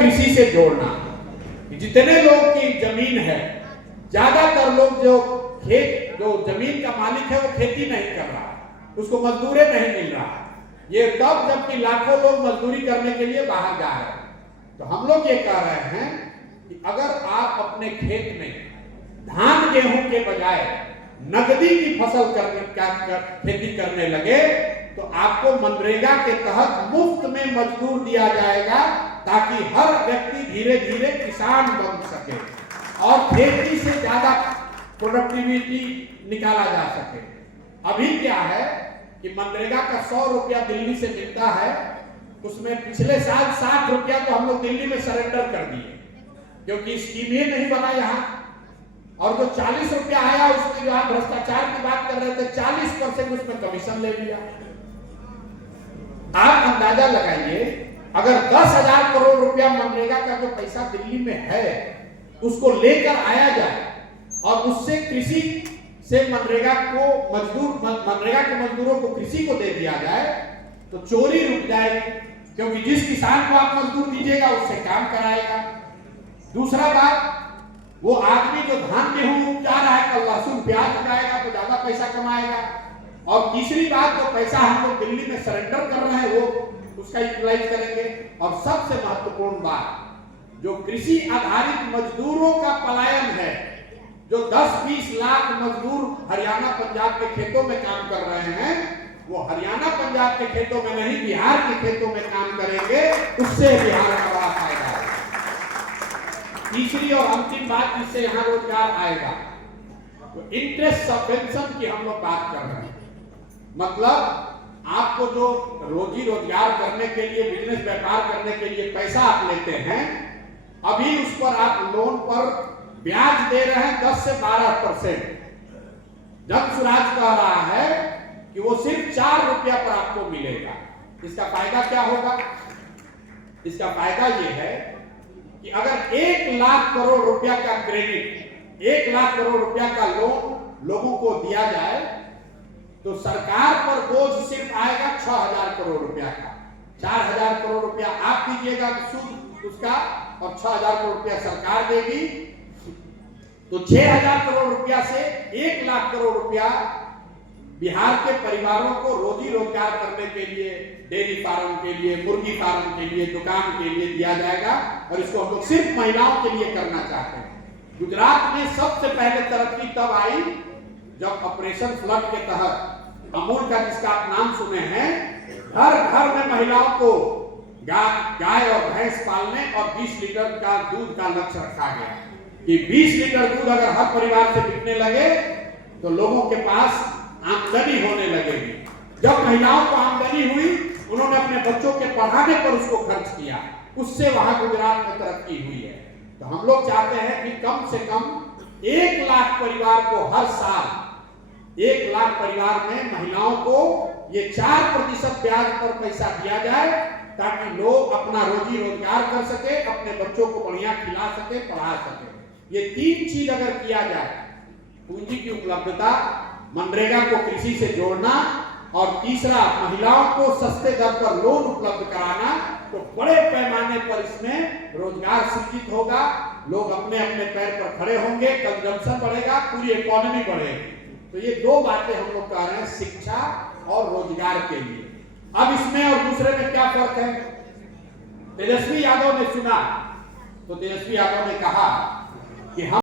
कृषि से जोड़ना। जितने लोग की जमीन है, ज्यादातर लोग जो जमीन का मालिक है वो खेती नहीं कर रहा, उसको मजदूरी नहीं मिल रहा। ये तब जबकि लाखों लोग मजदूरी करने के लिए बाहर जा रहे हैं। तो हम लोग ये कह रहे हैं कि अगर आप अपने खेत में धान गेहूं के बजाय नकदी की फसल खेती करने लगे तो आपको मनरेगा के तहत मुफ्त में मजदूर दिया जाएगा, ताकि हर व्यक्ति धीरे धीरे किसान बन सके और खेती से ज्यादा प्रोडक्टिविटी निकाला जा सके। अभी क्या है कि मनरेगा का 100 रुपया दिल्ली से मिलता है, उसमें पिछले साल 60 रुपया तो हम लोग दिल्ली में सरेंडर कर दिए, क्योंकि स्कीम ही नहीं बना यहाँ। और जो 40 रुपया आया उसमें जो आप भ्रष्टाचार की बात कर रहे थे, 40% उसमें कमीशन ले लिया। आप अंदाजा लगाइए, अगर 10,000 करोड़ रुपया मनरेगा का जो पैसा दिल्ली में है उसको लेकर आया जाए और उससे कृषि से मनरेगा के मजदूरों को कृषि को दे दिया जाए तो चोरी रुक जाएगी, क्योंकि जिस किसान को आप मजदूर दीजिएगा उससे काम कराएगा। दूसरा बात, वो आदमी जो धान गेहूं उपजा रहा है कल लहसुन प्याज उगाएगा तो ज्यादा पैसा कमाएगा। और तीसरी बात, जो पैसा हम लोग दिल्ली में सरेंडर कर रहे हैं वो उसका यूटिलाइज करेंगे। और सबसे महत्वपूर्ण बात, जो कृषि आधारित मजदूरों का पलायन है, जो 10-20 लाख मजदूर हरियाणा पंजाब के खेतों में काम कर रहे हैं, वो हरियाणा पंजाब के खेतों में नहीं बिहार के खेतों में काम करेंगे, उससे बिहार का बड़ा फायदा है। तीसरी और अंतिम बात जिससे यहाँ रोजगार आएगा, तो इंटरेस्ट सबवेंशन की हम लोग बात कर रहे हैं। मतलब आपको जो रोजी रोजगार करने के लिए, बिजनेस व्यापार करने के लिए पैसा आप लेते हैं, अभी उस पर आप लोन पर ब्याज दे रहे हैं 10 से 12%। जन स्वराज कह रहा है कि वो सिर्फ 4 रुपया पर आपको मिलेगा। इसका फायदा क्या होगा? इसका फायदा ये है कि अगर 1 लाख करोड़ रुपया का क्रेडिट, 1 लाख करोड़ रुपया का लोन लोगों को दिया जाए तो सरकार पर बोझ सिर्फ आएगा 6,000 करोड़ रुपया का। 4,000 करोड़ रुपया आप दीजिएगा सूद उसका और 6,000 करोड़ रुपया सरकार देगी, तो 6,000 करोड़ रुपया से 1 लाख करोड़ रुपया बिहार के परिवारों को रोजी रोजगार करने के लिए, डेयरी फार्म के लिए, मुर्गी फार्म के लिए, दुकान के लिए दिया जाएगा। और इसको हम लोग सिर्फ महिलाओं के लिए करना चाहते हैं। गुजरात में सबसे पहले तरक्की तब आई जब ऑपरेशन फ्लड के तहत अमूल का, जिसका आप नाम सुने हैं, घर घर में महिलाओं को गाय और भैंस पालने और 20 लीटर का दूध का लक्ष्य रखा गया कि 20 लीटर दूध अगर हर परिवार से बिकने लगे तो लोगों के पास आमदनी होने लगेगी। जब महिलाओं को आमदनी हुई, उन्होंने अपने बच्चों के पढ़ाने पर उसको खर्च किया, उससे वहां गुजरात में तरक्की हुई है। तो हम लोग चाहते हैं कि कम से कम 1 लाख परिवार को हर साल, 1 लाख परिवार में महिलाओं को ये 4% ब्याज पर पैसा दिया जाए, ताकि लोग अपना रोजी रोजगार कर सके, अपने बच्चों को बढ़िया खिला सके, पढ़ा सके। ये 3 चीज अगर किया जाए, पूंजी की उपलब्धता, मनरेगा को कृषि से जोड़ना और तीसरा महिलाओं को सस्ते दर पर लोन उपलब्ध कराना, तो बड़े पैमाने पर इसमें रोजगार सृजित होगा, लोग अपने अपने पैर पर खड़े होंगे, कंजम्पशन बढ़ेगा, पूरी इकोनॉमी बढ़ेगी। तो ये 2 बातें हम लोग कह रहे हैं शिक्षा और रोजगार के लिए। अब इसमें और दूसरे में क्या फर्क है? तेजस्वी यादव ने सुना तो तेजस्वी यादव ने कहा कि हम